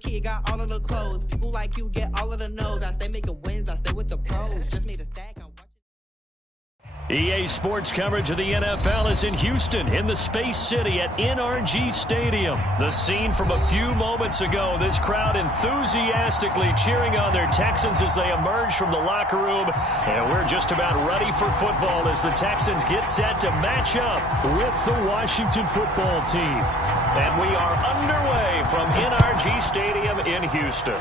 rich kid, got all of the clothes. People like you get all of the no's. I stay making wins, I stay with the pros. Just made a stack, I'm watching. EA Sports coverage of the NFL is in Houston, in the Space City at NRG Stadium. The scene from a few moments ago, this crowd enthusiastically cheering on their Texans as they emerge from the locker room. And we're just about ready for football as the Texans get set to match up with the Washington football team. And we are underway from NRG Stadium in Houston.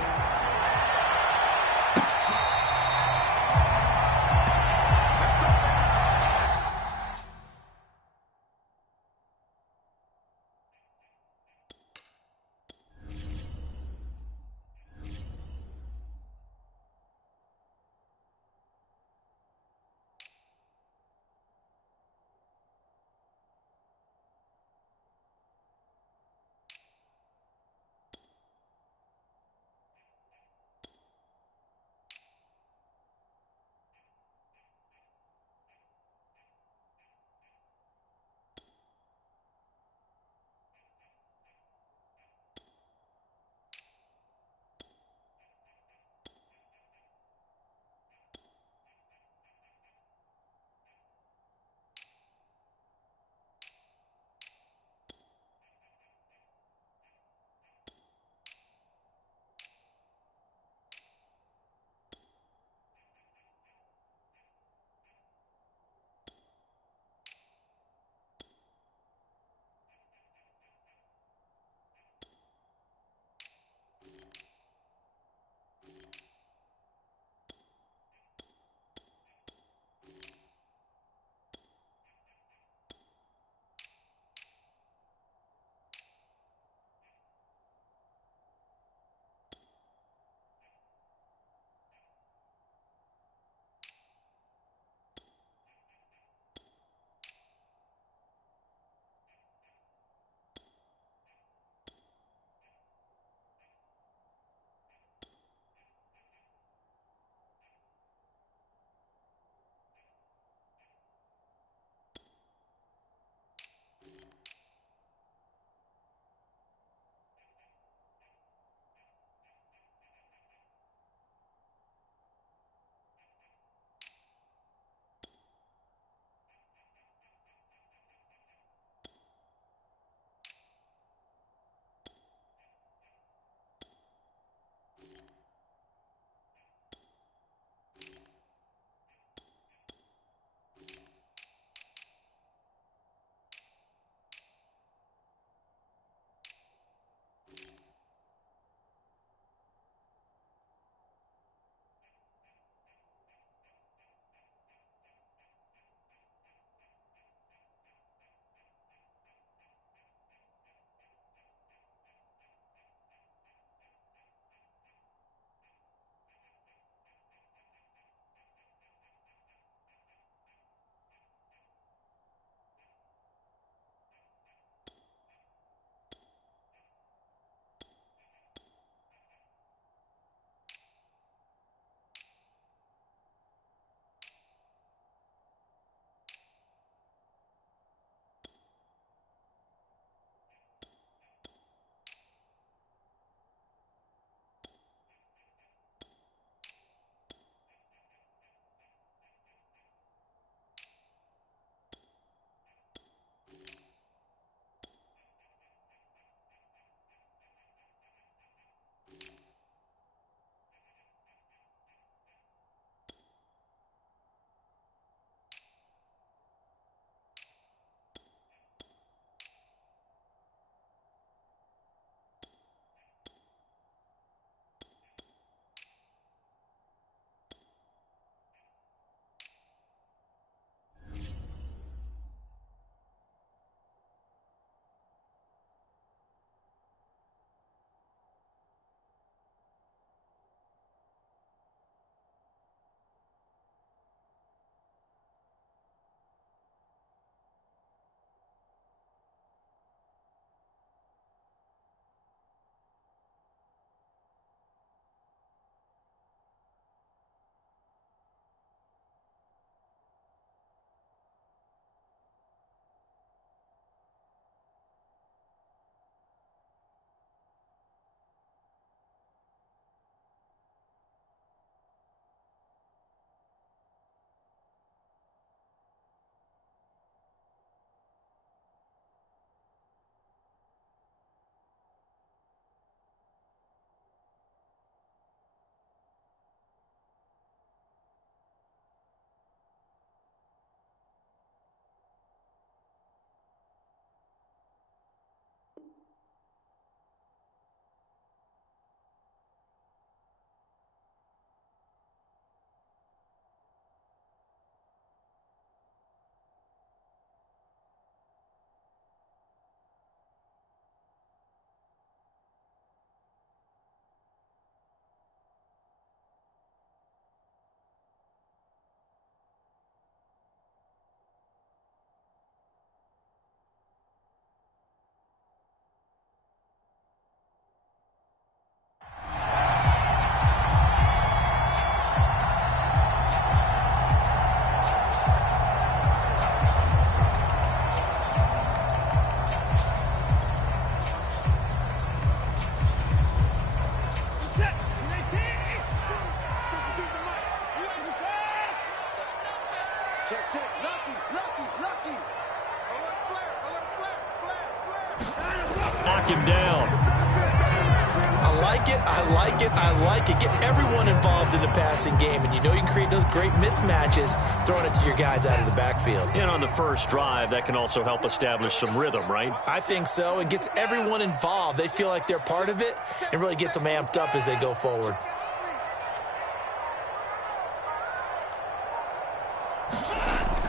it. I like it. I like it. Get everyone involved in the passing game, and you know you can create those great mismatches throwing it to your guys out of the backfield. And on the first drive, that can also help establish some rhythm, right? I think so. It gets everyone involved. They feel like they're part of it and really gets them amped up as they go forward.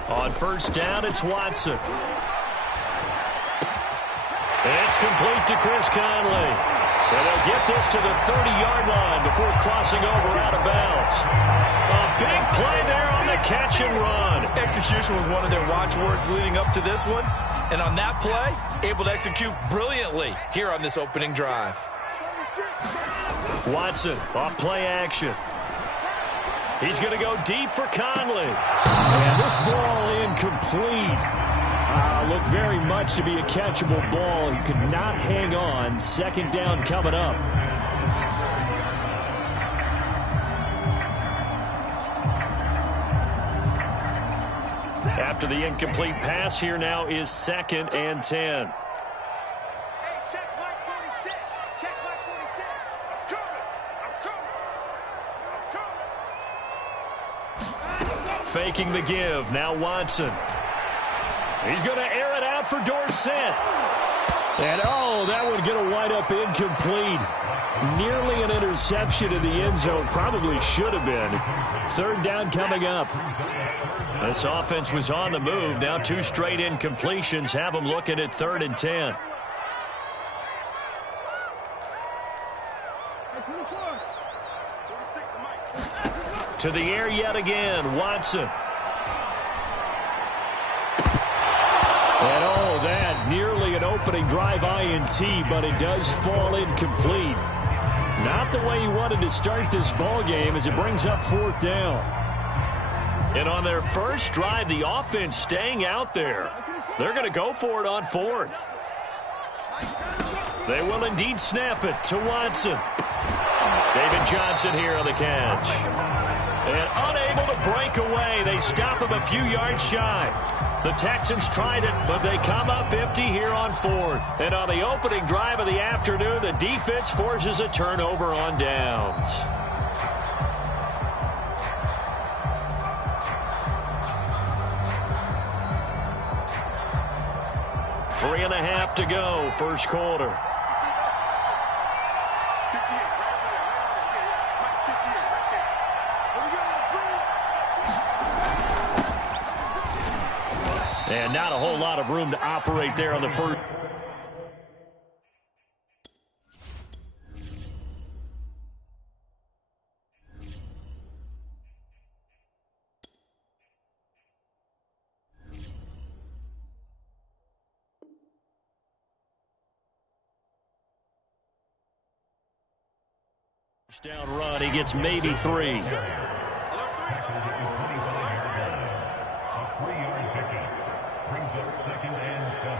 On first down, it's Watson. It's complete to Chris Conley. And they'll get this to the 30-yard line before crossing over out of bounds. A big play there on the catch and run. Execution was one of their watchwords leading up to this one. And on that play, able to execute brilliantly here on this opening drive. Watson off play action. He's going to go deep for Conley. And this ball incomplete. Looked very much to be a catchable ball. He could not hang on. Second down coming up. After the incomplete pass, here now is 2nd and 10. Faking the give. Now Watson. He's going to air it out for Dorsett. And, oh, that one going to wind up incomplete. Nearly an interception in the end zone. Probably should have been. Third down coming up. This offense was on the move. Now 2 straight incompletions have them looking at 3rd and 10. To the air yet again, Watson. And oh, that nearly an opening drive INT, but it does fall incomplete. Not the way you wanted to start this ball game as it brings up 4th down. And on their first drive, the offense staying out there. They're going to go for it on 4th. They will indeed snap it to Watson. David Johnson here on the catch. And unable to break away. They stop him a few yards shy. The Texans tried it, but they come up empty here on 4th. And on the opening drive of the afternoon, the defense forces a turnover on downs. Three and a half to go, first quarter. And not a whole lot of room to operate there on the first. First down run, he gets maybe 3. Second and 7.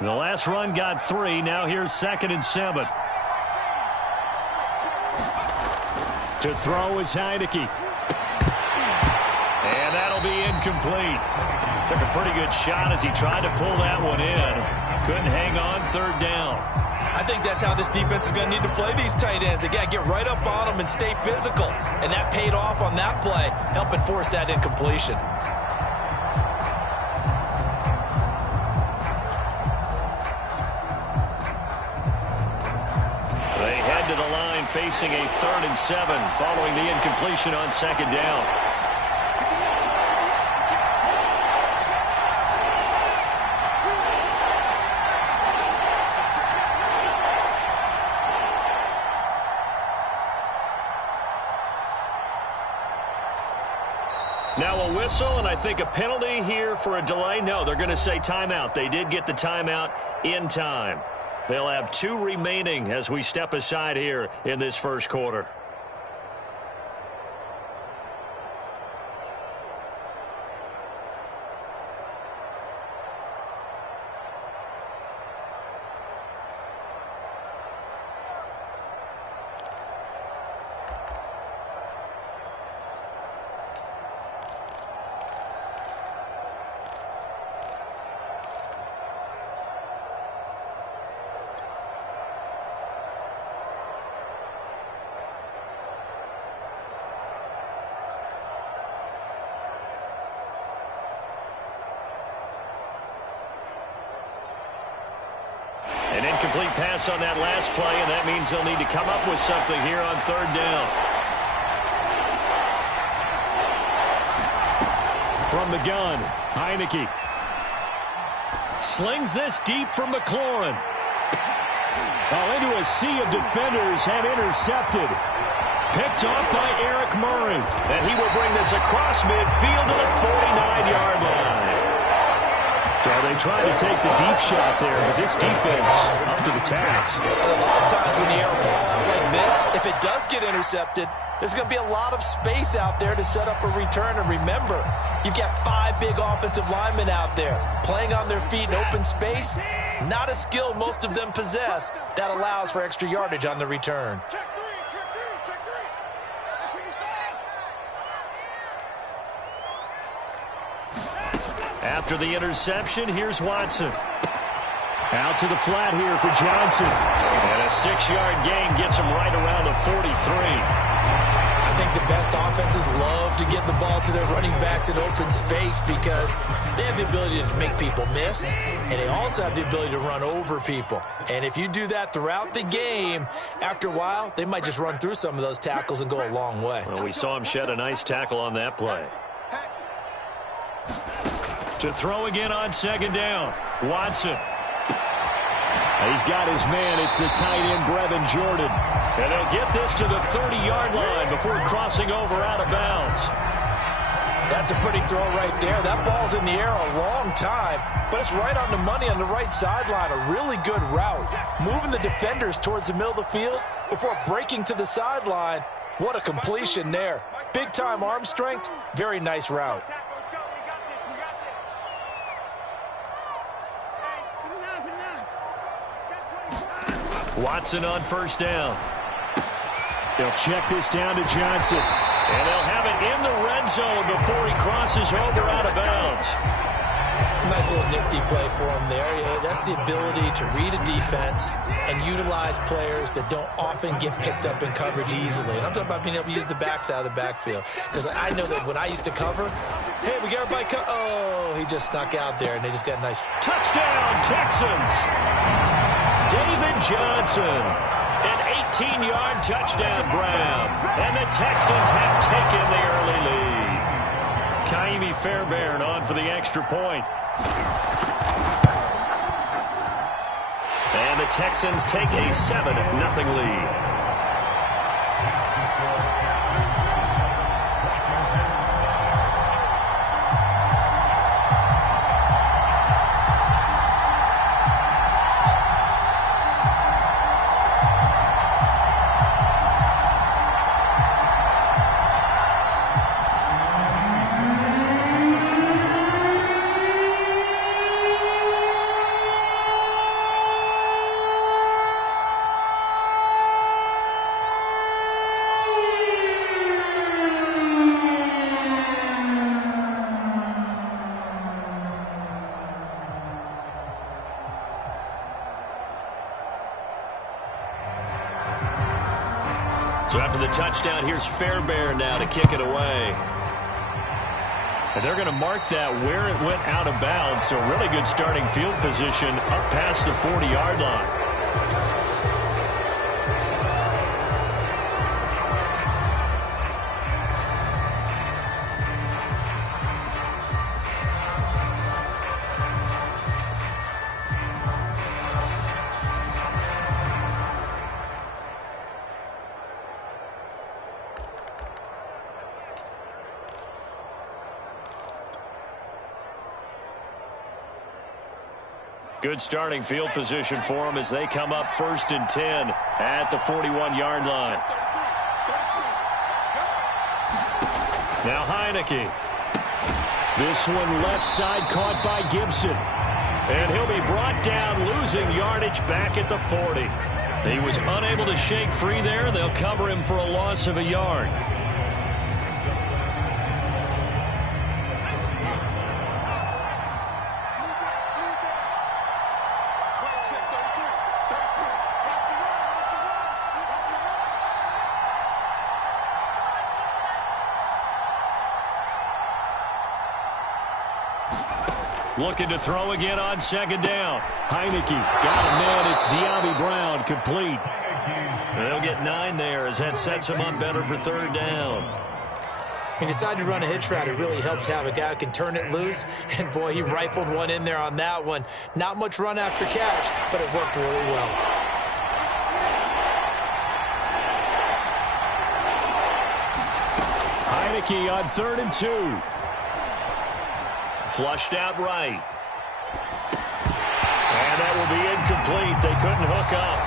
The last run got 3. Now here's 2nd and 7. To throw is Heineke. And that'll be incomplete. Took a pretty good shot as he tried to pull that one in. Couldn't hang on, 3rd down. I think that's how this defense is going to need to play these tight ends. Again, get right up on them and stay physical. And that paid off on that play, helping force that incompletion. They head to the line facing a 3rd and 7 following the incompletion on 2nd down. Now a whistle, and I think a penalty here for a delay. No, they're going to say timeout. They did get the timeout in time. They'll have 2 remaining as we step aside here in this first quarter. Incomplete pass on that last play, and that means they'll need to come up with something here on third down. From the gun, Heineke slings this deep for McLaurin. Into a sea of defenders and intercepted. Picked off by Eric Murray. And he will bring this across midfield to the 49-yard line. So they tried to take the deep shot there, but this defense up to the task. A lot of times when you air a ball out like this, if it does get intercepted, there's going to be a lot of space out there to set up a return. And remember, you've got 5 big offensive linemen out there playing on their feet in open space. Not a skill most of them possess that allows for extra yardage on the return. After the interception, here's Watson. Out to the flat here for Johnson. And a 6-yard gain gets him right around the 43. I think the best offenses love to get the ball to their running backs in open space because they have the ability to make people miss, and they also have the ability to run over people. And if you do that throughout the game, after a while, they might just run through some of those tackles and go a long way. Well, we saw him shed a nice tackle on that play. To throw again on second down, Watson. He's got his man. It's the tight end, Brevin Jordan. And they'll get this to the 30-yard line before crossing over out of bounds. That's a pretty throw right there. That ball's in the air a long time, but it's right on the money on the right sideline. A really good route. Moving the defenders towards the middle of the field before breaking to the sideline. What a completion there. Big-time arm strength. Very nice route. Watson on first down. They'll check this down to Johnson. And they'll have it in the red zone before he crosses over out of bounds. Nice little nifty play for him there. Yeah, that's the ability to read a defense and utilize players that don't often get picked up in coverage easily. And I'm talking about being able to use the backs out of the backfield. Because I know that when I used to cover, hey, we got everybody oh, he just snuck out there, and they just got a nice touchdown, Texans. David Johnson, an 18-yard touchdown grab, and the Texans have taken the early lead. Kaimi Fairbairn on for the extra point. And the Texans take a 7-0 lead. So after the touchdown, here's Fairbairn now to kick it away. And they're going to mark that where it went out of bounds. So really good starting field position up past the 40-yard line. Good starting field position for them as they come up 1st and 10 at the 41-yard line. Now Heineke. This one left side caught by Gibson. And he'll be brought down, losing yardage back at the 40. He was unable to shake free there. They'll cover him for a loss of a yard. Looking to throw again on second down. Heineke got a man. It's De'Ami Brown, complete. They'll get 9 there as that sets him up better for third down. He decided to run a hitch route. It really helps to have a guy who can turn it loose. And, boy, he rifled one in there on that one. Not much run after catch, but it worked really well. Heineke on 3rd and 2. Flushed out right. And that will be incomplete. They couldn't hook up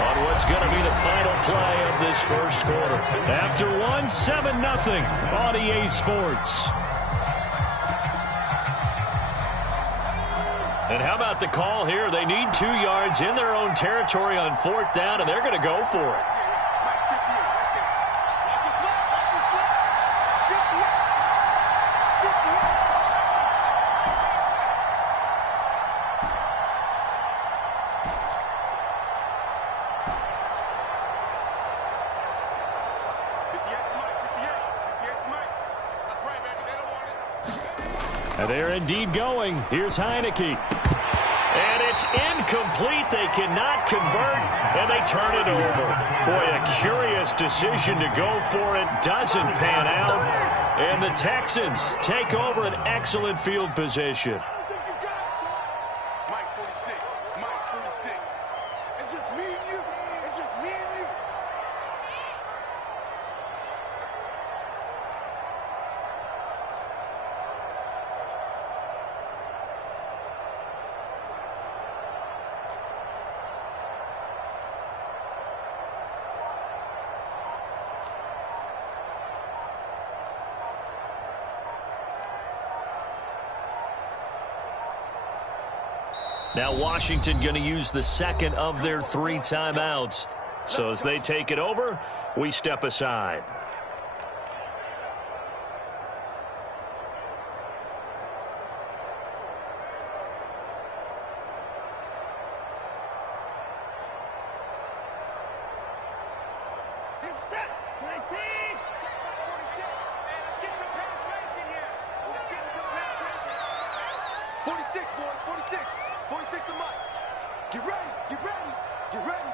on what's going to be the final play of this first quarter. After 1, 7-0 on EA Sports. And how about the call here? They need 2 yards in their own territory on 4th down, and they're going to go for it. And they're indeed going. Here's Heineke. And it's incomplete. They cannot convert, and they turn it over. Boy, a curious decision to go for it. Doesn't pan out. And the Texans take over an excellent field position. Mike 46. Mike 46. It's just me and you. It's just me and you. Now Washington going to use the second of their 3 timeouts. So as they take it over, we step aside. It's set. 19. 46. Hey, let's get some penetration here. Let's get some penetration. 46, boys. 46. 46 to Mike. Get ready. Get ready. Get ready.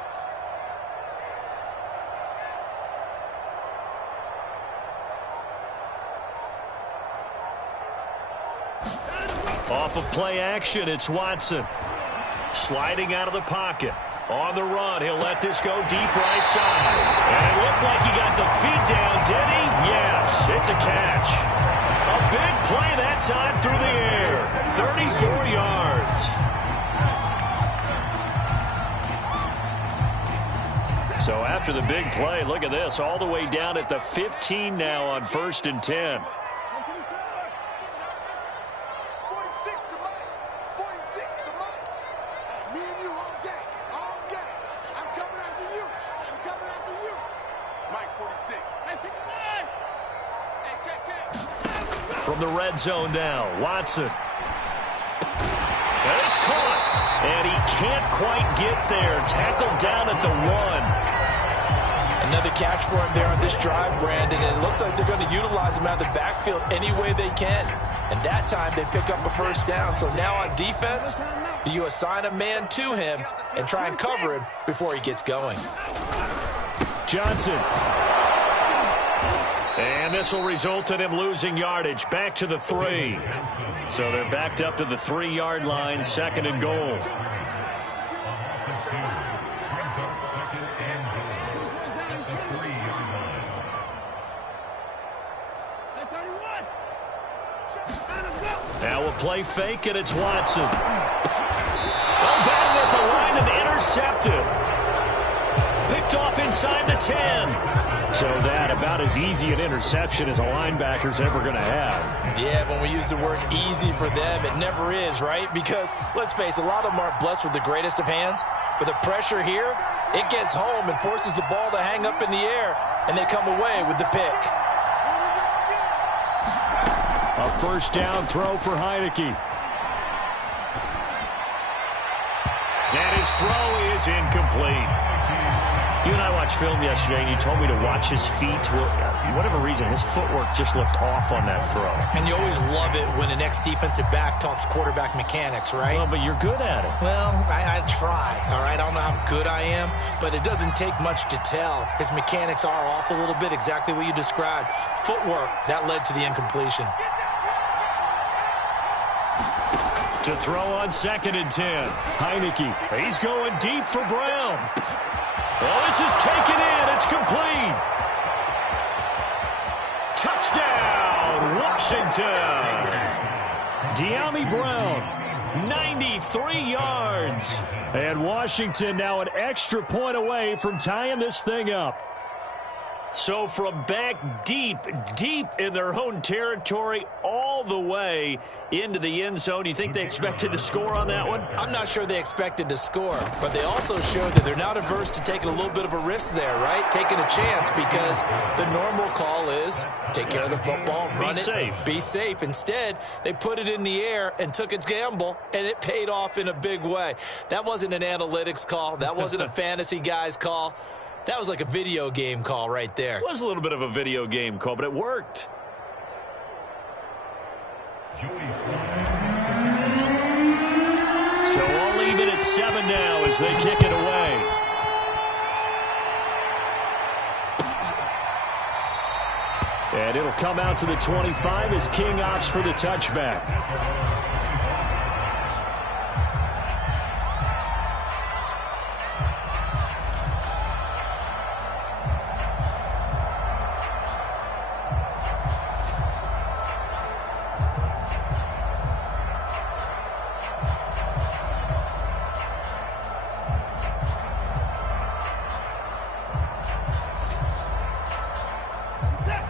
Off of play action, it's Watson. Sliding out of the pocket. On the run, he'll let this go deep right side. And it looked like he got the feet down, did he? Yes, it's a catch. A big play that time through the air. 34 yards. So after the big play, look at this, all the way down at the 15 now on 1st and 10. 46 to Mike. 46 to Mike. That's me and you all day. All day. I'm coming after you. I'm coming after you. Mike 46. Hey, pick him up. Hey, check. From the red zone now, Watson. And it's caught. And he can't quite get there. Tackled down at the 1. Another catch for him there on this drive, Brandon, and it looks like they're going to utilize him out of the backfield any way they can. And that time they pick up a first down. So now on defense, do you assign a man to him and try and cover him before he gets going? Johnson. And this will result in him losing yardage. Back to the 3. So they're backed up to the 3-yard line, 2nd and goal. Now we'll play fake, and it's Watson. Oh, battle at the line and intercepted. Picked off inside the 10. So that about as easy an interception as a linebacker's ever going to have. Yeah, when we use the word easy for them, it never is, right? Because, let's face it, a lot of them aren't blessed with the greatest of hands. But the pressure here, it gets home and forces the ball to hang up in the air, and they come away with the pick. A first down throw for Heineke. And his throw is incomplete. You and I watched film yesterday, and you told me to watch his feet. Well, for whatever reason, his footwork just looked off on that throw. And you always love it when the next defensive back talks quarterback mechanics, right? Well, but you're good at it. Well, I try, all right? I don't know how good I am, but it doesn't take much to tell. His mechanics are off a little bit, exactly what you described. Footwork, that led to the incompletion. To throw on 2nd and 10. Heineke, he's going deep for Brown. Oh, this is taken in. It's complete. Touchdown, Washington. De'Ami Brown, 93 yards. And Washington now an extra point away from tying this thing up. So from back deep in their own territory all the way into the end zone, you think they expected to score on that one? I'm not sure they expected to score, but they also showed that they're not averse to taking a little bit of a risk there, right? Taking a chance, because the normal call is take care of the football, run it, be safe. Instead, they put it in the air and took a gamble, and it paid off in a big way. That wasn't an analytics call. That wasn't a fantasy guy's call. That was like a video game call right there. It was a little bit of a video game call, but it worked. So all even at 7 now as they kick it away. And it'll come out to the 25 as King opts for the touchback.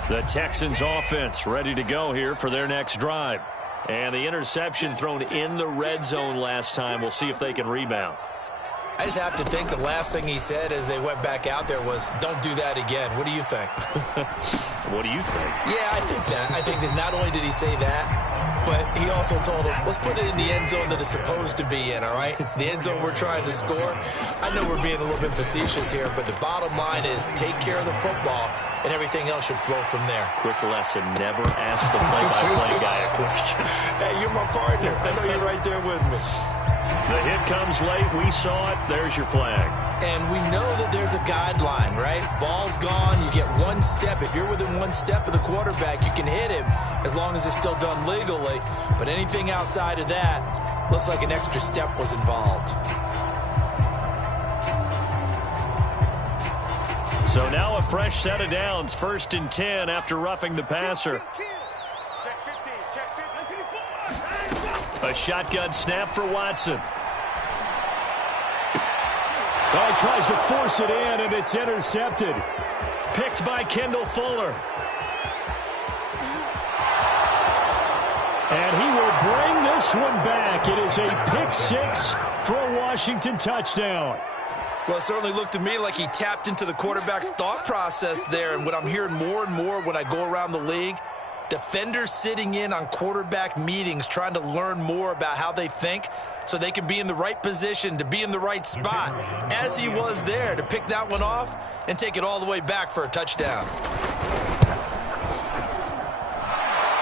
The Texans offense ready to go here for their next drive. And the interception thrown in the red zone last time. We'll see if they can rebound. I just have to think the last thing he said as they went back out there was, don't do that again. What do you think? What do you think? Yeah, I think that. I think that not only did he say that, but he also told him, let's put it in the end zone that it's supposed to be in, all right? The end zone we're trying to score. I know we're being a little bit facetious here, but the bottom line is take care of the football, and everything else should flow from there. Quick lesson, never ask the play-by-play guy a question. Hey, you're my partner. I know you're right there with me. The hit comes late. We saw it. There's your flag. And we know that there's a guideline, right? Ball's gone. You get one step. If you're within one step of the quarterback, you can hit him as long as it's still done legally. But anything outside of that, looks like an extra step was involved. So now a fresh set of downs. 1st and 10 after roughing the passer. A shotgun snap for Watson. Oh, he tries to force it in, and it's intercepted. Picked by Kendall Fuller. And he will bring this one back. It is a pick 6 for a Washington touchdown. Well, it certainly looked to me like he tapped into the quarterback's thought process there. And what I'm hearing more and more when I go around the league, defenders sitting in on quarterback meetings trying to learn more about how they think so they can be in the right position to be in the right spot, as he was there to pick that one off and take it all the way back for a touchdown.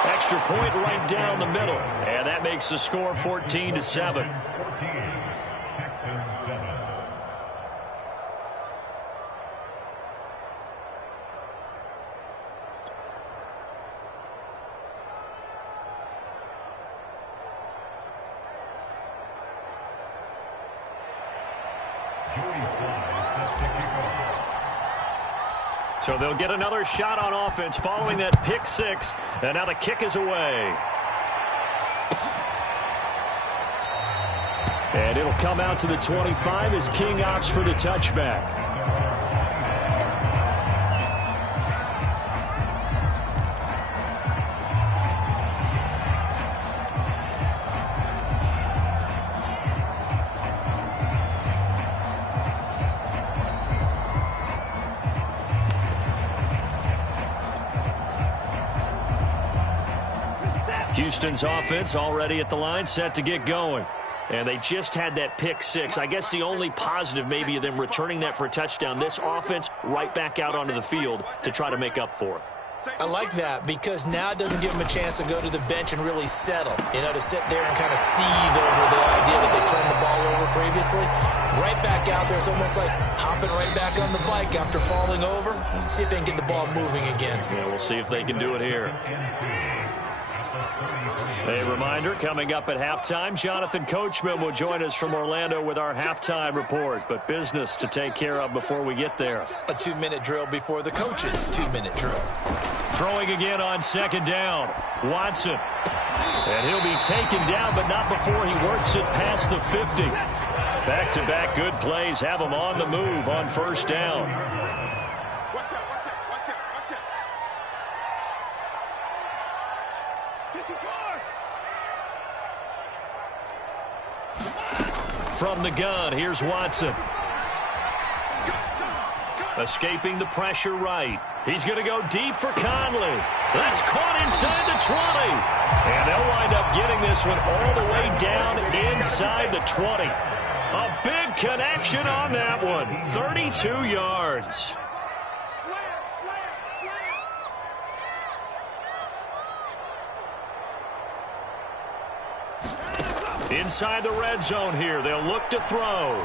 Extra point right down the middle. And that makes the score 14-7. So they'll get another shot on offense following that pick 6. And now the kick is away. And it'll come out to the 25 as King opts for the touchback. Houston's offense already at the line, set to get going. And they just had that pick six. I guess the only positive maybe of them returning that for a touchdown. This offense right back out onto the field to try to make up for it. I like that because now it doesn't give them a chance to go to the bench and really settle. To sit there and kind of seethe over the idea that they turned the ball over previously. Right back out there. It's almost like hopping right back on the bike after falling over. See if they can get the ball moving again. Yeah, we'll see if they can do it here. A reminder, coming up at halftime, Jonathan Coachman will join us from Orlando with our halftime report. But business to take care of before we get there. A 2-minute drill before the coach's 2-minute drill. Throwing again on second down. Watson. And he'll be taken down, but not before he works it past the 50. Back-to-back good plays have him on the move on first down. From the gun, here's Watson. Escaping the pressure right. He's going to go deep for Conley. That's caught inside the 20. And they'll wind up getting this one all the way down inside the 20. A big connection on that one. 32 yards. Inside the red zone here. They'll look to throw. And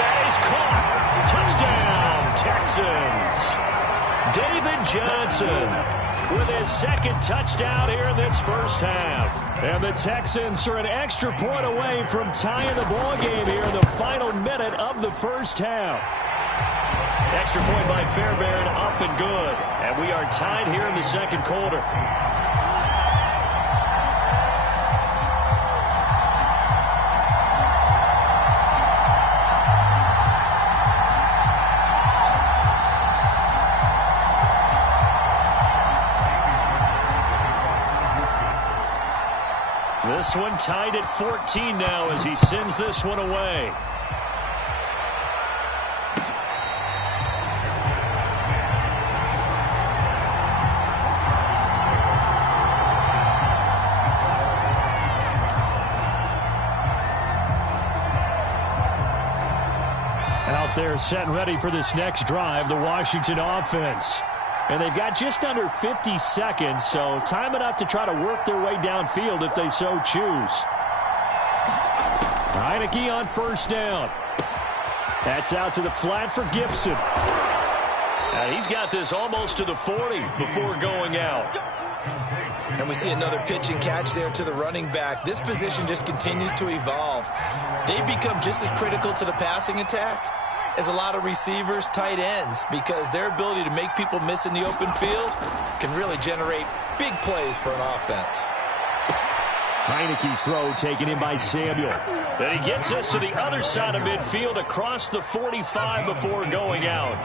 that is caught. Touchdown, Texans. David Johnson with his second touchdown here in this first half. And the Texans are an extra point away from tying the ball game here in the final minute of the first half. Extra point by Fairbairn, up and good. And we are tied here in the second quarter. This one tied at 14 now as he sends this one away. Out there set and ready for this next drive, the Washington offense. And they've got just under 50 seconds, so time enough to try to work their way downfield if they so choose. Heineke on first down. That's out to the flat for Gibson. He's got this almost to the 40 before going out. And we see another pitch and catch there to the running back. This position just continues to evolve. They become just as critical to the passing attack as a lot of receivers, tight ends, because their ability to make people miss in the open field can really generate big plays for an offense. Heineke's throw taken in by Samuel. Then he gets us to the other side of midfield across the 45 before going out.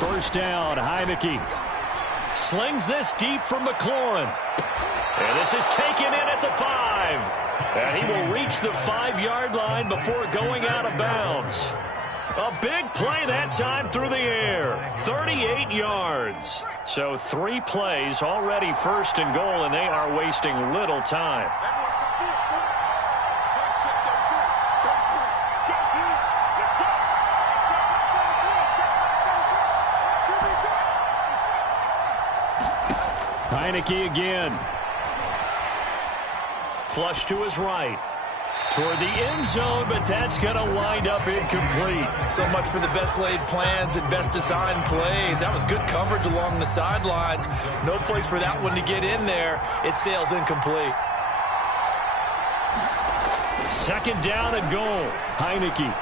First down, Heineke. Slings this deep from McLaurin. And this is taken in at the 5. And he will reach the 5-yard line before going out of bounds. A big play that time through the air. 38 yards. So 3 plays already first and goal, and they are wasting little time. Heineke again. Flush to his right. Toward the end zone, but that's going to wind up incomplete. So much for the best laid plans and best designed plays. That was good coverage along the sidelines. No place for that one to get in there. It sails incomplete. Second down and goal. Heineke.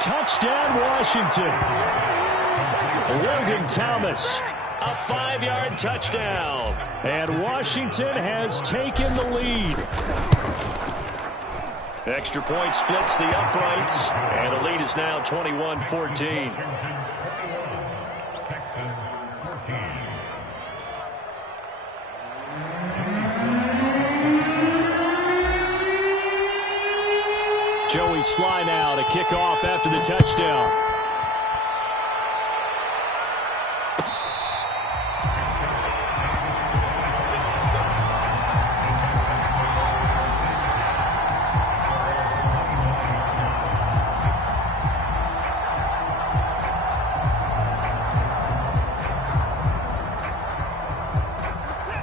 Touchdown, Washington. Logan Thomas. A 5-yard touchdown. And Washington has taken the lead. Extra point splits the uprights, and the lead is now 21-14. Joey Sly now to kick off after the touchdown.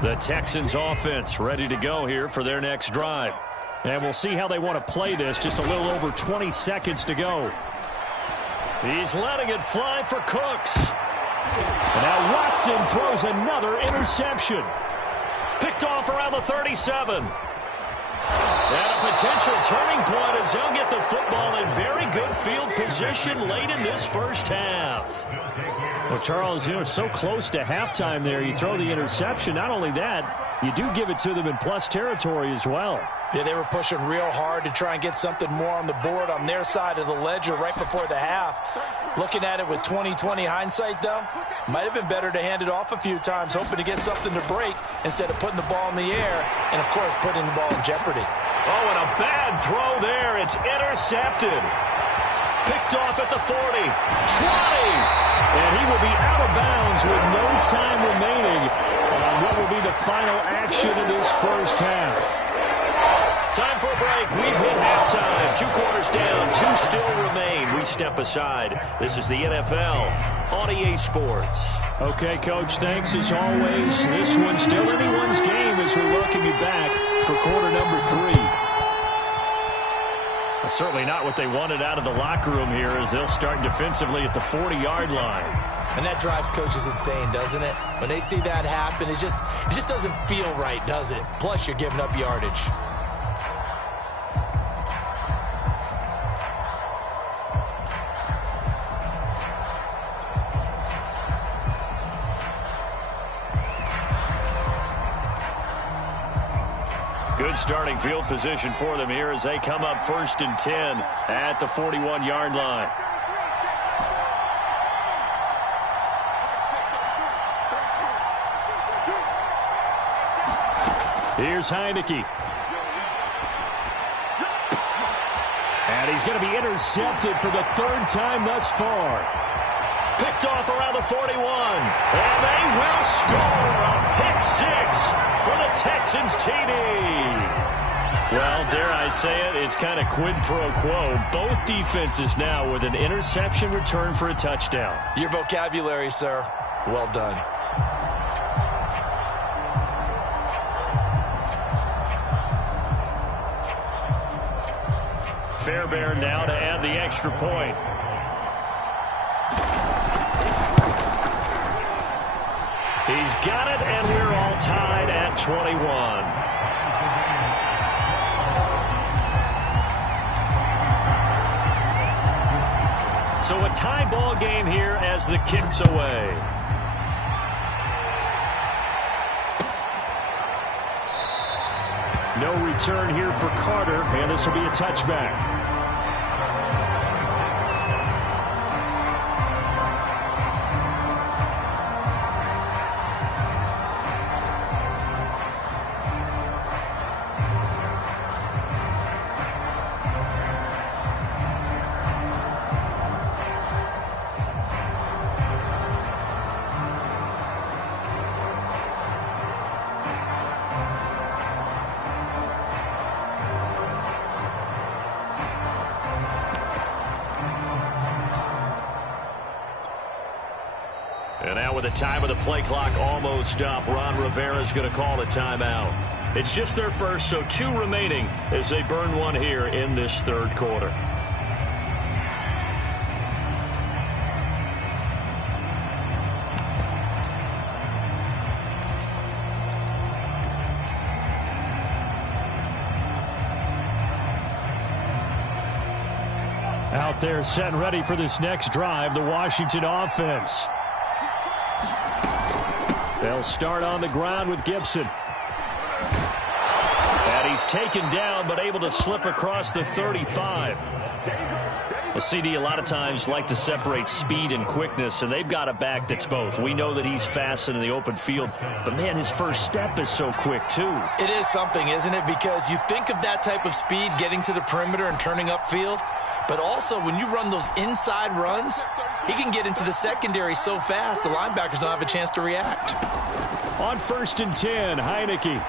The Texans offense ready to go here for their next drive. And we'll see how they want to play this. Just a little over 20 seconds to go. He's letting it fly for Cooks. And now Watson throws another interception. Picked off around the 37. And a potential turning point as they'll get the football in very good field position late in this first half. Well, Charles, so close to halftime there. You throw the interception. Not only that, you do give it to them in plus territory as well. Yeah, they were pushing real hard to try and get something more on the board on their side of the ledger right before the half. Looking at it with 20/20 hindsight, though, might have been better to hand it off a few times, hoping to get something to break instead of putting the ball in the air and, of course, putting the ball in jeopardy. Oh, and a bad throw there. It's intercepted. Picked off at the 40. 20. And he will be out of bounds with no time remaining on what will be the final action of this first half. Time for a break. We've hit halftime. 2 quarters down. 2 still remain. We step aside. This is the NFL on EA Sports. Okay, Coach, thanks as always. This one's still anyone's game as we welcome you back for quarter number 3. Well, certainly not what they wanted out of the locker room here as they'll start defensively at the 40-yard line. And that drives coaches insane, doesn't it? When they see that happen, it just doesn't feel right, does it? Plus, you're giving up yardage. Good starting field position for them here as they come up 1st and 10 at the 41-yard line. Here's Heineke. And he's going to be intercepted for the 3rd time thus far. Picked off around the 41. And they will score a pick 6 for the Texans TD. Well, dare I say it, it's kind of quid pro quo. Both defenses now with an interception return for a touchdown. Your vocabulary, sir. Well done. Fairbairn now to add the extra point. He's got it, and we're all tied at 21. So a tie ball game here as the kick's away. No return here for Carter, and this will be a touchback. And now with the time of the play clock almost up, Ron Rivera's going to call a timeout. It's just their first, so 2 remaining as they burn 1 here in this 3rd quarter. Out there set and ready for this next drive, the Washington offense. They'll start on the ground with Gibson. And he's taken down but able to slip across the 35. Well, CD a lot of times like to separate speed and quickness, and they've got a back that's both. We know that he's fast in the open field, but, man, his first step is so quick, too. It is something, isn't it? Because you think of that type of speed getting to the perimeter and turning upfield, but also when you run those inside runs, he can get into the secondary so fast the linebackers don't have a chance to react. On 1st and 10, Heineke.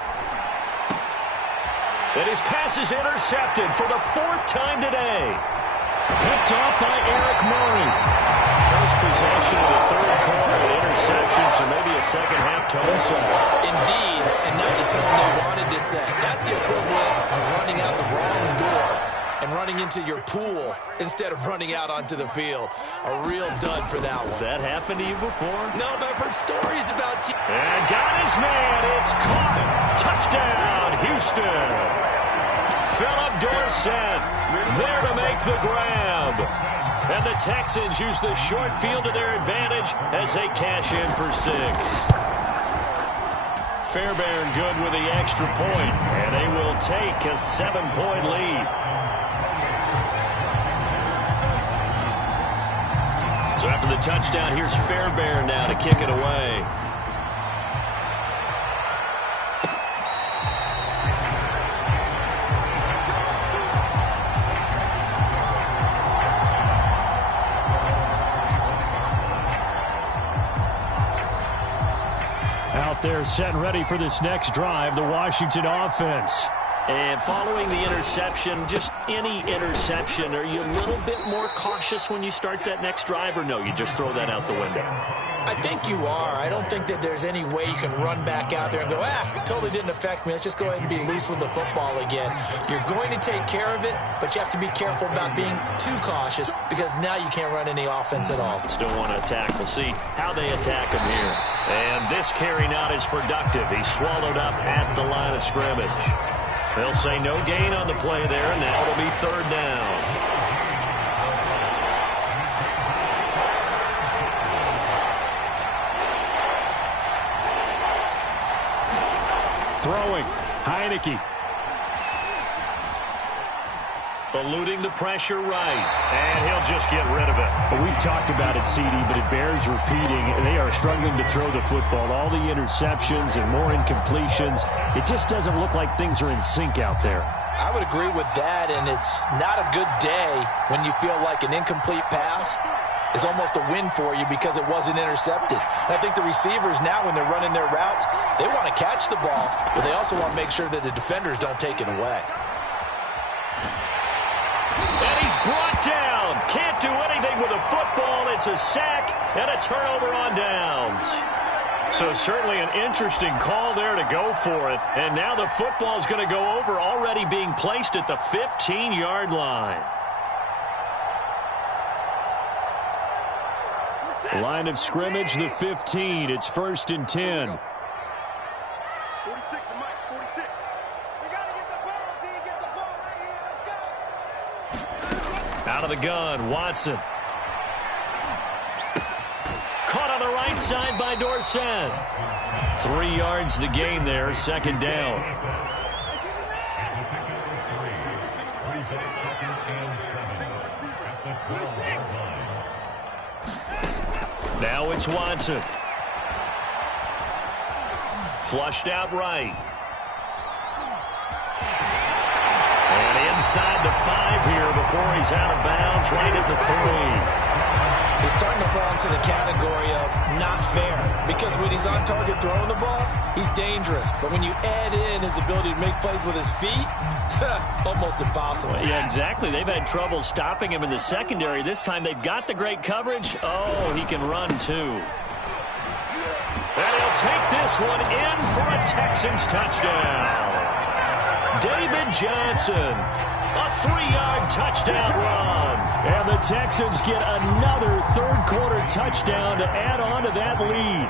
And his pass is intercepted for the 4th time today. Picked off by Eric Murray. First possession of the 3rd quarter, an interception, So maybe a second-half tone set. Indeed, and not the tone they wanted to set. That's the equivalent of running out the wrong door and running into your pool instead of running out onto the field. A real dud for that one. Has that happened to you before? No, but I've heard stories about teams. And got his man. It's caught. Touchdown, Houston. Philip Dorsett there to make the grab. And the Texans use the short field to their advantage as they cash in for 6. Fairbairn good with the extra point, and they will take a 7-point lead. So after the touchdown, here's Fairbairn now to kick it away. Out there set and ready for this next drive, the Washington offense. And following the interception, just any interception, are you a little bit more cautious when you start that next drive, or no, you just throw that out the window? I think you are. I don't think that there's any way you can run back out there and go, totally didn't affect me. Let's just go ahead and be loose with the football again. You're going to take care of it, but you have to be careful about being too cautious because now you can't run any offense at all. Still want to attack. We'll see how they attack him here. And this carry not as productive. He's swallowed up at the line of scrimmage. They'll say no gain on the play there, and now it'll be 3rd down. Throwing, Heineke. Eluding the pressure right, and he'll just get rid of it. Well, we've talked about it, CD, but it bears repeating. They are struggling to throw the football. All the interceptions and more incompletions. It just doesn't look like things are in sync out there. I would agree with that, and it's not a good day when you feel like an incomplete pass is almost a win for you because it wasn't intercepted. And I think the receivers now, when they're running their routes, they want to catch the ball, but they also want to make sure that the defenders don't take it away. And he's brought down. Can't do anything with a football. It's a sack and a turnover on downs. So certainly an interesting call there to go for it. And now the football is going to go over, already being placed at the 15-yard line. Line of scrimmage, the 15. It's 1st and 10. 46 to Mike, 46. We got to get the ball, D. Get the ball right here. Let's go. Out of the gun, Watson. Caught on the right side by Dorsett. 3 yards the gain there, 2nd down. Now it's Watson. Flushed out right. And inside the 5 here before he's out of bounds, right at the 3. He's starting to fall into the category of not fair because when he's on target throwing the ball, he's dangerous. But when you add in his ability to make plays with his feet, almost impossible. Well, yeah, exactly. They've had trouble stopping him in the secondary. This time they've got the great coverage. Oh, he can run too. And he'll take this one in for a Texans touchdown. David Johnson, a 3-yard touchdown run. And the Texans get another 3rd quarter touchdown to add on to that lead.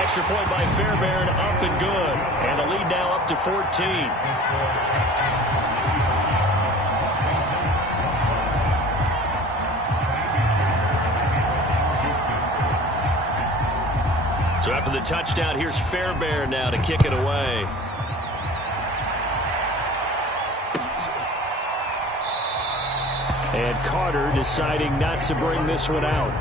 Extra point by Fairbairn, up and good. And the lead now up to 14. So after the touchdown, here's Fairbairn now to kick it away. And Carter deciding not to bring this one out.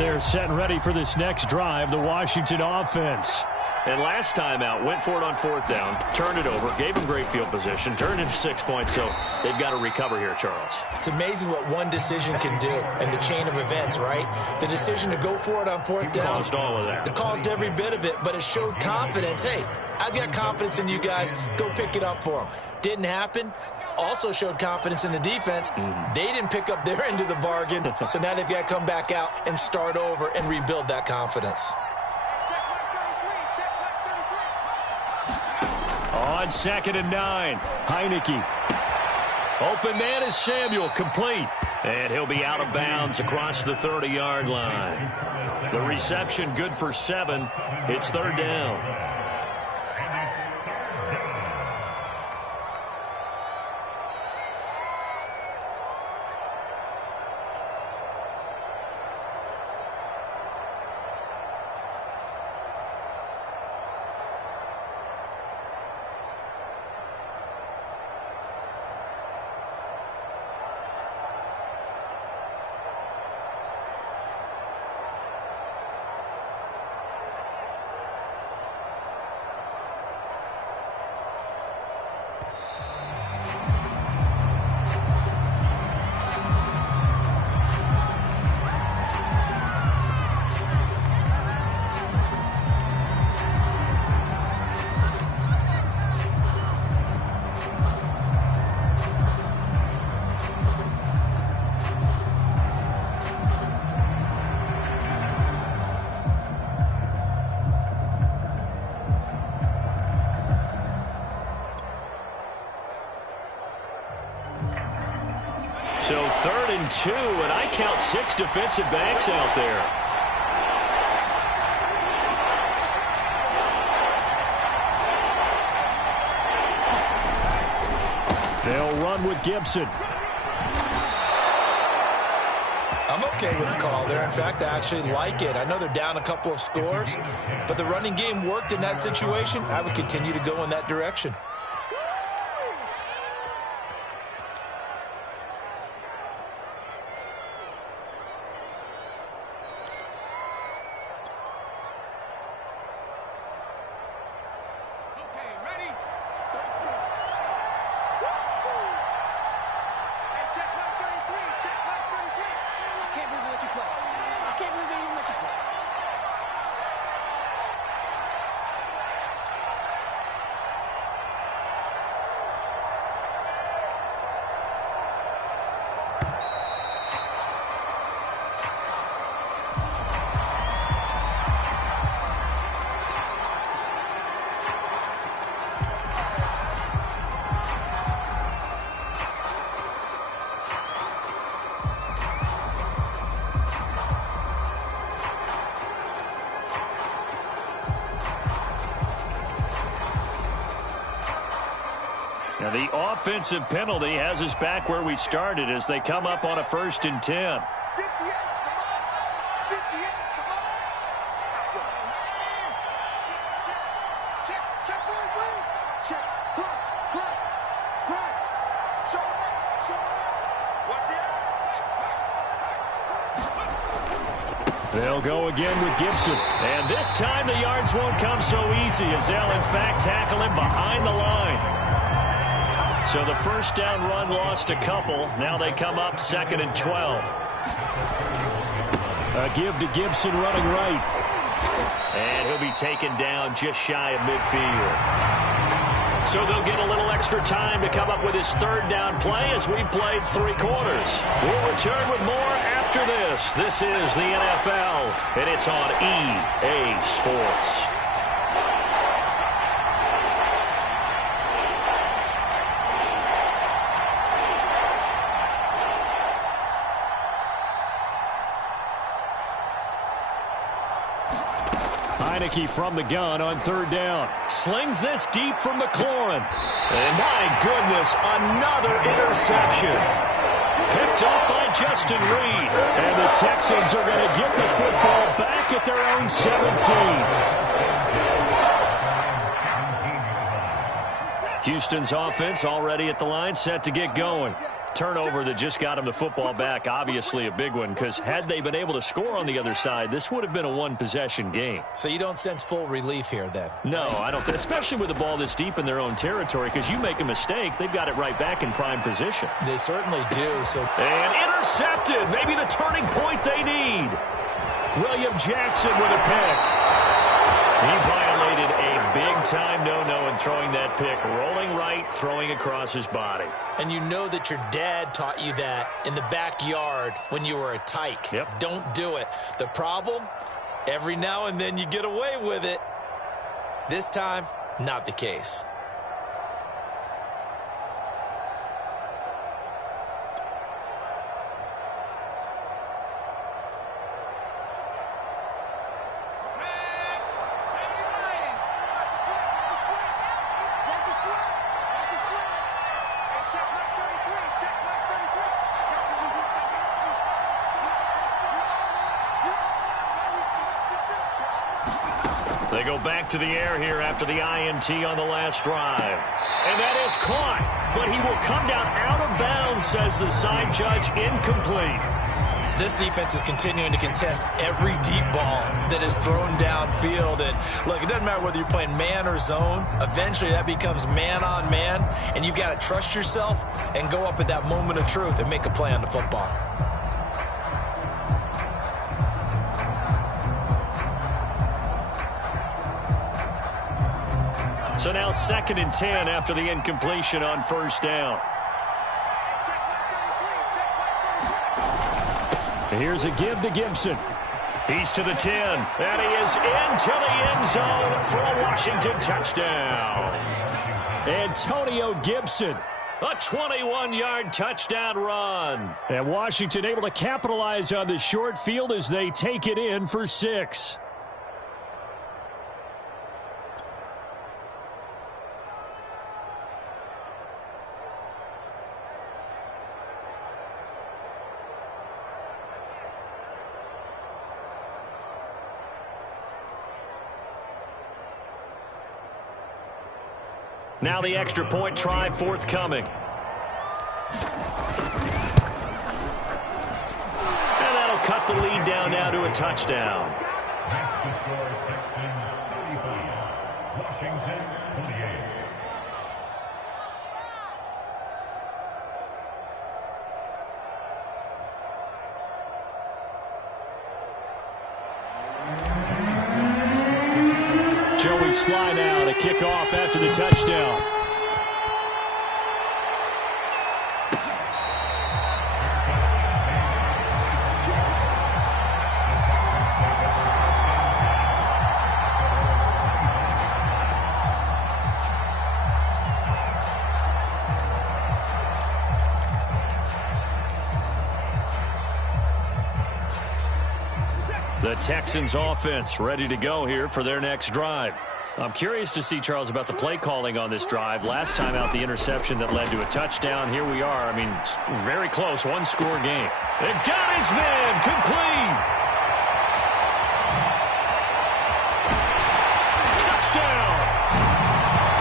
there set and ready for this next drive, the Washington offense. And last time out, went for it on 4th down, turned it over, gave them great field position, turned into 6 points, so they've got to recover here, Charles. It's amazing what one decision can do and the chain of events, right? The decision to go for it on 4th down. Caused all of that. It caused every bit of it, but it showed confidence. Hey, I've got confidence in you guys. Go pick it up for them. Didn't happen. Also showed confidence in the defense. They didn't pick up their end of the bargain, so now they've got to come back out and start over and rebuild that confidence. On 2nd and 9, Heineke. Open man is Samuel, complete. And he'll be out of bounds across the 30-yard line. The reception good for 7. It's 3rd down. So 3rd and 2, and I count 6 defensive backs out there. They'll run with Gibson. I'm okay with the call there. In fact, I actually like it. I know they're down a couple of scores, but the running game worked in that situation. I would continue to go in that direction. Now the offensive penalty has us back where we started as they come up on a 1st and 10. 58, come on. 58, come on. Stop it. Check, boys. Check, clutch. Show up. Watch the They'll go again with Gibson. And this time the yards won't come so easy as they'll in fact tackle him behind the line. So the 1st down run lost a couple. Now they come up 2nd and 12. A give to Gibson running right. And he'll be taken down just shy of midfield. So they'll get a little extra time to come up with his 3rd down play as we've played 3 quarters. We'll return with more after this. This is the NFL, and it's on EA Sports. Heineke from the gun on 3rd down. Slings this deep from McLaurin. And my goodness, another interception. Picked up by Justin Reed. And the Texans are going to get the football back at their own 17. Houston's offense already at the line, set to get going. turnover that just got them the football back, obviously a big one, because had they been able to score on the other side, this would have been a one-possession game. So you don't sense full relief here then? No, I don't, especially with the ball this deep in their own territory, because you make a mistake, they've got it right back in prime position. They certainly do. And intercepted, maybe the turning point they need. William Jackson with a pick. He violated a big-time no-no in throwing that pick, rolling right, throwing across his body. And you know that your dad taught you that in the backyard when you were a tyke. Yep. Don't do it. The problem, every now and then you get away with it. This time, not the case. They go back to the air here after the INT on the last drive. And that is caught, but he will come down out of bounds, says the side judge, incomplete. This defense is continuing to contest every deep ball that is thrown downfield. And look, it doesn't matter whether you're playing man or zone. Eventually that becomes man on man, and you've got to trust yourself and go up at that moment of truth and make a play on the football. So now 2nd and 10 after the incompletion on first down. Here's a give to Gibson. He's to the 10, and he is into the end zone for a Washington touchdown. Antonio Gibson. A 21-yard touchdown run. And Washington able to capitalize on the short field as they take it in for 6. Now the extra point try forthcoming. And that'll cut the lead down now to a touchdown. Washington 28. Joey Sly now to kick off after the touchdown. The Texans offense ready to go here for their next drive. I'm curious to see, Charles, about the play calling on this drive. Last time out, the interception that led to a touchdown. Here we are. I mean, very close, one-score game. It got his man complete. Touchdown.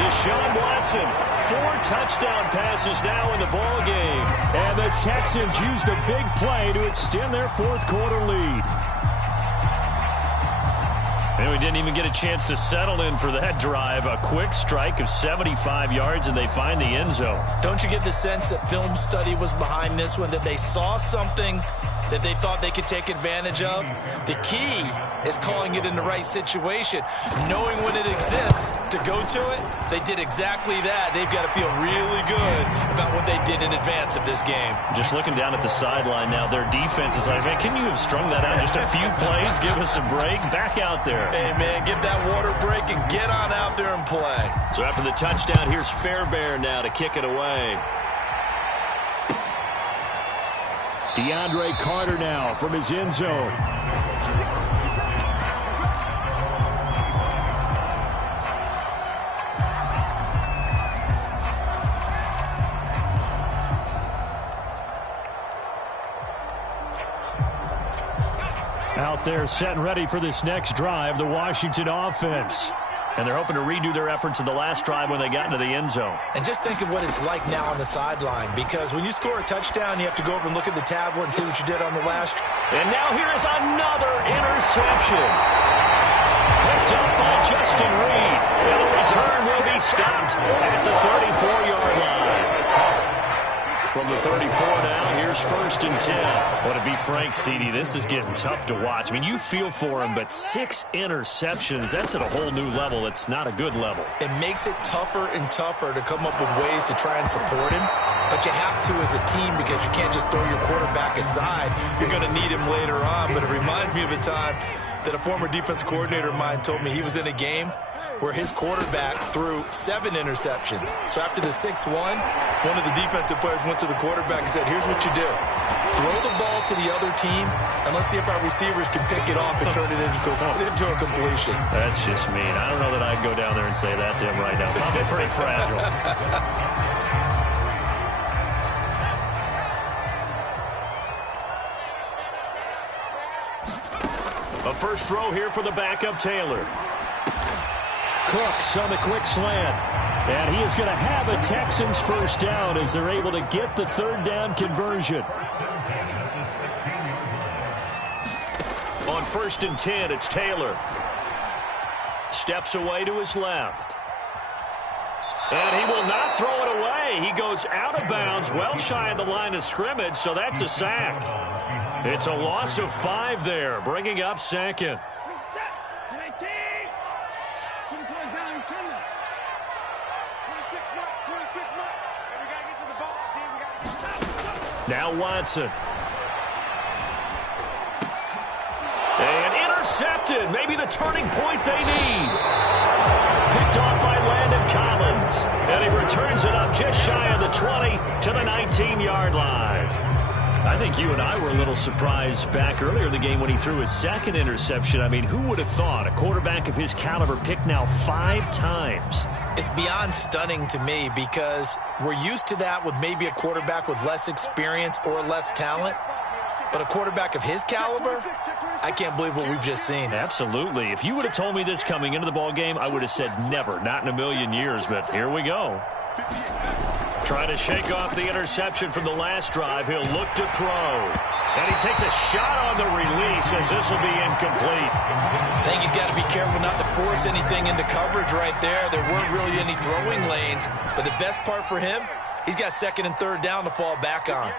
Deshaun Watson, 4 touchdown passes now in the ball game. And the Texans used a big play to extend their fourth-quarter lead. And we didn't even get a chance to settle in for that drive. A quick strike of 75 yards, and they find the end zone. Don't you get the sense that film study was behind this one, that they saw something that they thought they could take advantage of? The key is calling it in the right situation. Knowing when it exists to go to it, they did exactly that. They've got to feel really good about what they did in advance of this game. Just looking down at the sideline now, their defense is like, man, can you have strung that out just a few plays? Give us a break. Back out there. Hey, man, give that water break and get on out there and play. So after the touchdown, here's Fairbairn now to kick it away. DeAndre Carter now from his end zone. Out there set and ready for this next drive, the Washington offense. And they're hoping to redo their efforts in the last drive when they got into the end zone. And just think of what it's like now on the sideline, because when you score a touchdown, you have to go over and look at the tablet and see what you did on the last. And now here is another interception. Picked up by Justin Reed. And the return will be stopped at the 34-yard line. From the 34 now, here's 1st and 10. Well, to be frank, CD, this is getting tough to watch. I mean, you feel for him, but 6 interceptions, that's at a whole new level. It's not a good level. It makes it tougher and tougher to come up with ways to try and support him. But you have to as a team, because you can't just throw your quarterback aside. You're going to need him later on. But it reminds me of a time that a former defense coordinator of mine told me he was in a game where his quarterback threw 7 interceptions. So after the 6-1, one of the defensive players went to the quarterback and said, here's what you do. Throw the ball to the other team, and let's see if our receivers can pick it off and turn it into a completion. That's just mean. I don't know that I'd go down there and say that to him right now. Probably pretty fragile. A first throw here for the backup Taylor. Cooks on the quick slant. And he is going to have a Texans first down as they're able to get the 3rd down conversion. On 1st and 10, it's Taylor. Steps away to his left. And he will not throw it away. He goes out of bounds, well shy of the line of scrimmage, so that's a sack. It's a loss of 5 there, bringing up 2nd. Now Watson. And intercepted. Maybe the turning point they need. Picked off by Landon Collins. And he returns it up just shy of the 20 to the 19-yard line. I think you and I were a little surprised back earlier in the game when he threw his 2nd interception. I mean, who would have thought a quarterback of his caliber picked now 5 times? It's beyond stunning to me, because we're used to that with maybe a quarterback with less experience or less talent. But a quarterback of his caliber, I can't believe what we've just seen. Absolutely. If you would have told me this coming into the ballgame, I would have said never, not in a million years. But here we go. Trying to shake off the interception from the last drive. He'll look to throw. And he takes a shot on the release as this will be incomplete. I think he's got to be careful not to force anything into coverage right there. There weren't really any throwing lanes. But the best part for him, he's got 2nd and 3rd down to fall back on.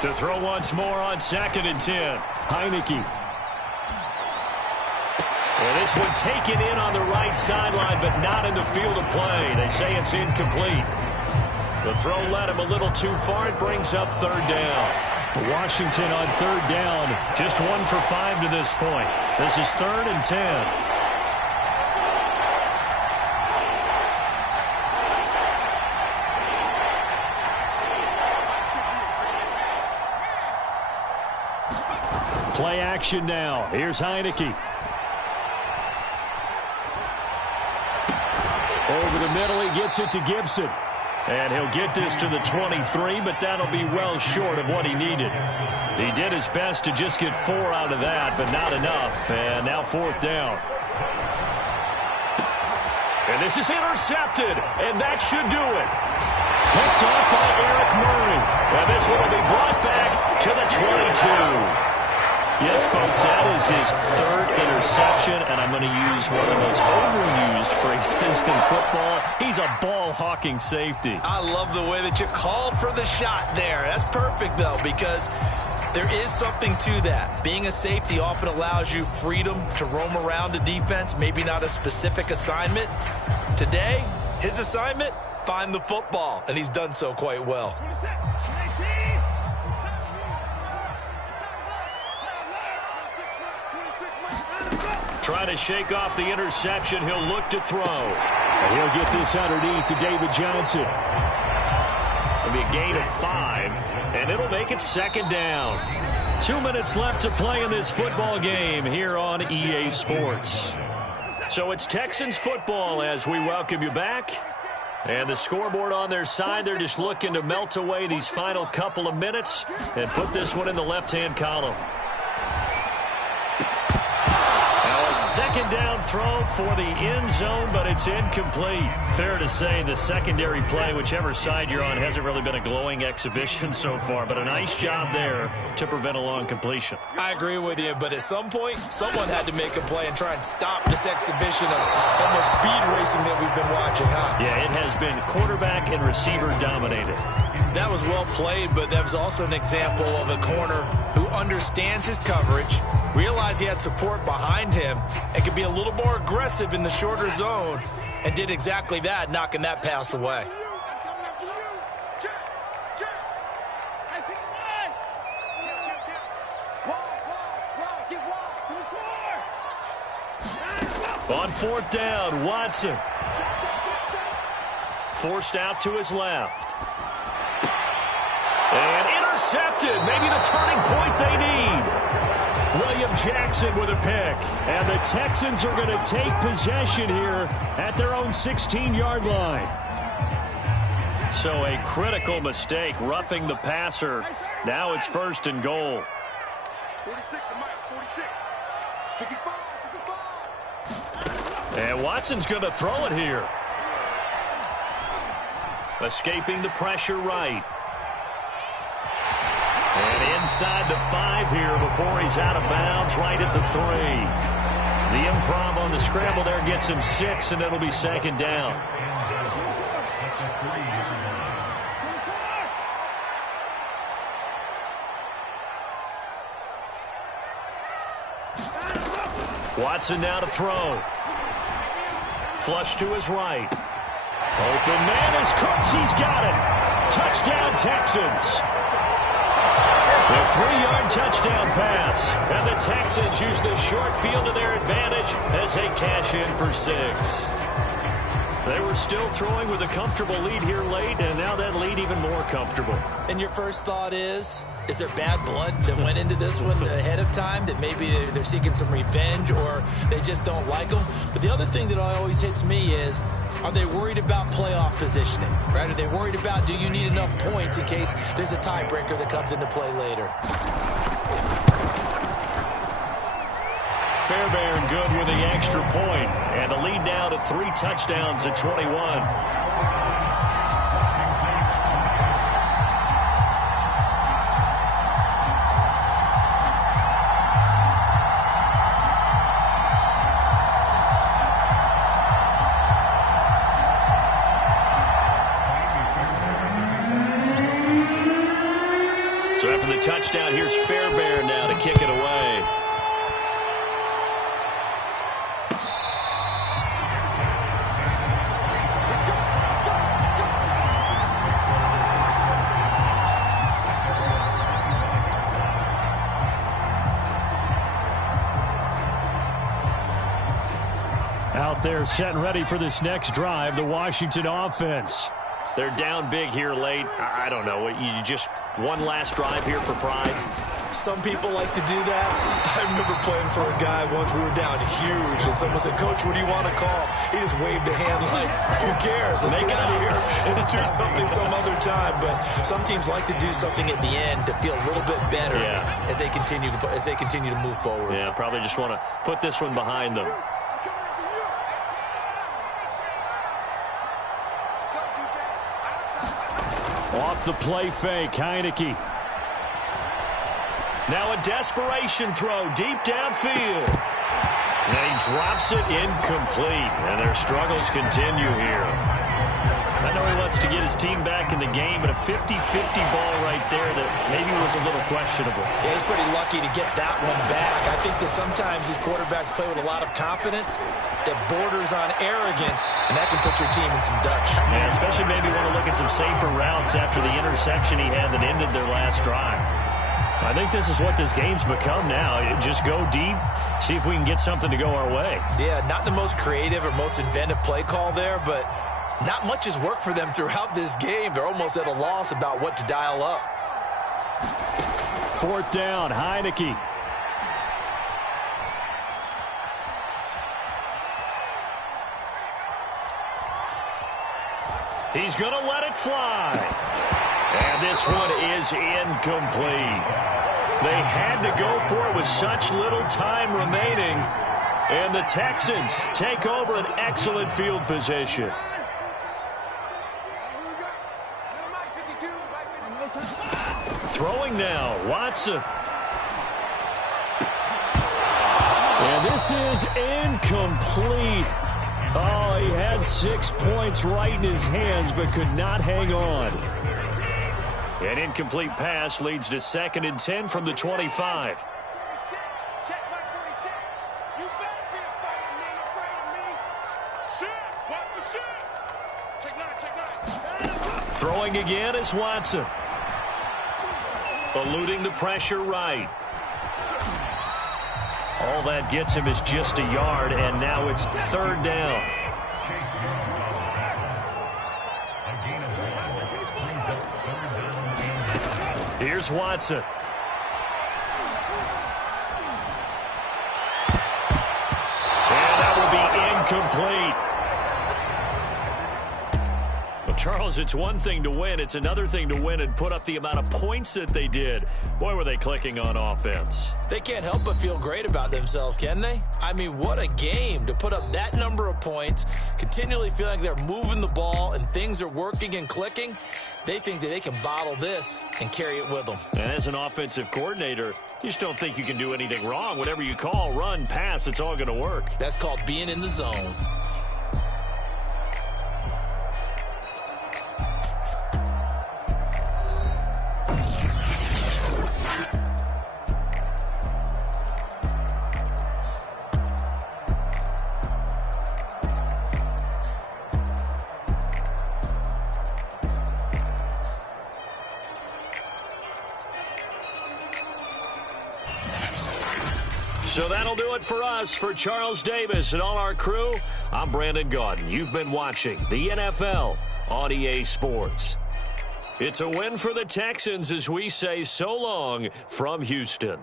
To throw once more on 2nd and 10. Heineke. And this one taken in on the right sideline, but not in the field of play. They say it's incomplete. The throw led him a little too far. It brings up 3rd down. Washington on 3rd down. Just 1 for 5 to this point. This is 3rd and 10. Play action now. Here's Heineke. Over the middle, he gets it to Gibson. And he'll get this to the 23, but that'll be well short of what he needed. He did his best to just get 4 out of that, but not enough. And now 4th down. And this is intercepted, and that should do it. Picked off by Eric Murray. And this one will be brought back to the 22. Yes, folks, that is his 3rd interception, and I'm going to use one of the most overused phrases in football. He's a ball-hawking safety. I love the way that you called for the shot there. That's perfect, though, because there is something to that. Being a safety often allows you freedom to roam around a defense, maybe not a specific assignment. Today, his assignment, find the football, and he's done so quite well. Trying to shake off the interception. He'll look to throw. And he'll get this underneath to David Johnson. It'll be a gain of 5, and it'll make it 2nd down. 2 minutes left to play in this football game here on EA Sports. So it's Texans football as we welcome you back. And the scoreboard on their side, they're just looking to melt away these final couple of minutes and put this one in the left-hand column. Second down throw for the end zone, but it's incomplete. Fair to say the secondary play, whichever side you're on, hasn't really been a glowing exhibition so far, but a nice job there to prevent a long completion. I agree with you, but at some point, someone had to make a play and try and stop this exhibition of almost speed racing that we've been watching, huh? Yeah, it has been quarterback and receiver dominated. That was well played, but that was also an example of a corner who understands his coverage, realized he had support behind him, and could be a little more aggressive in the shorter zone, and did exactly that, knocking that pass away. On fourth down, Watson. Forced out to his left. And intercepted. Maybe the turning point they need. William Jackson with a pick. And the Texans are going to take possession here at their own 16-yard line. So a critical mistake, roughing the passer. Now it's first and goal. 46, 46. 65, 65. And Watson's going to throw it here. Escaping the pressure right. And inside the 5 here before he's out of bounds, right at the 3. The improv on the scramble there gets him 6, and it'll be second down. Watson now to throw. Flush to his right. Open man is Cooks. He's got it. Touchdown, Texans. A 3-yard touchdown pass. And the Texans use the short field to their advantage as they cash in for 6. They were still throwing with a comfortable lead here late, and now that lead even more comfortable. And your first thought is there bad blood that went into this one ahead of time, that maybe they're seeking some revenge or they just don't like them? But the other thing that always hits me is, are they worried about playoff positioning? Right? Are they worried about, do you need enough points in case there's a tiebreaker that comes into play later? Fairbairn good with the extra point, and the lead now to 3 touchdowns at 21. So after the touchdown, here's Fairbairn now to kick it away. Out there set and ready for this next drive, the Washington offense. They're down big here late. I don't know. You just one last drive here for pride? Some people like to do that. I remember playing for a guy once. We were down huge, and someone said, "Coach, what do you want to call?" He just waved a hand like, "Who cares? Let's get out of here and do something some other time." But some teams like to do something at the end to feel a little bit better as they continue to move forward. Yeah, probably just want to put this one behind them. Off the play fake, Heineke. Now a desperation throw deep downfield. And he drops it incomplete. And their struggles continue here. I know he wants to get his team back in the game, but a 50-50 ball right there that maybe was a little questionable. Yeah, he's pretty lucky to get that one back. I think that sometimes these quarterbacks play with a lot of confidence that borders on arrogance, and that can put your team in some Dutch. Yeah, especially maybe want to look at some safer routes after the interception he had that ended their last drive. I think this is what this game's become now. Just go deep, see if we can get something to go our way. Yeah, not the most creative or most inventive play call there, but not much has worked for them throughout this game. They're almost at a loss about what to dial up. Fourth down, Heineke. He's going to let it fly. And this one is incomplete. They had to go for it with such little time remaining. And the Texans take over an excellent field position. Throwing now, Watson. And this is incomplete. Oh, he had 6 points right in his hands, but could not hang on. An incomplete pass leads to 2nd and 10 from the 25. Throwing again is Watson. Eluding the pressure right. All that gets him is just a yard, and now it's 3rd down. Here's Watson. And that will be incomplete. Charles, it's one thing to win. It's another thing to win and put up the amount of points that they did. Boy, were they clicking on offense. They can't help but feel great about themselves, can they? I mean, what a game to put up that number of points, continually feeling like they're moving the ball and things are working and clicking. They think that they can bottle this and carry it with them. And as an offensive coordinator, you just don't think you can do anything wrong. Whatever you call, run, pass, it's all going to work. That's called being in the zone. So that'll do it for us. For Charles Davis and all our crew, I'm Brandon Gaudin. You've been watching the NFL on EA Sports. It's a win for the Texans as we say so long from Houston.